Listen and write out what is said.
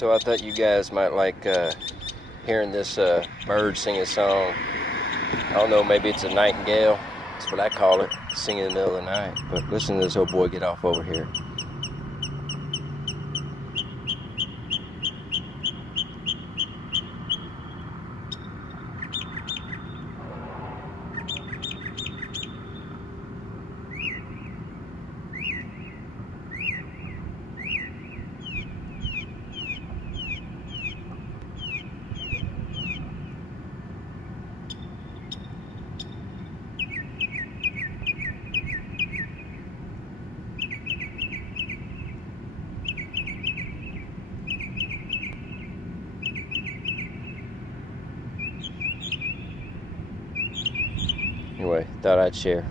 So I thought you guys might like hearing this bird sing a song. I don't know, maybe it's a nightingale. That's what I call it, singing in the middle of the night. But listen to this old boy get off over here. Anyway, thought I'd share.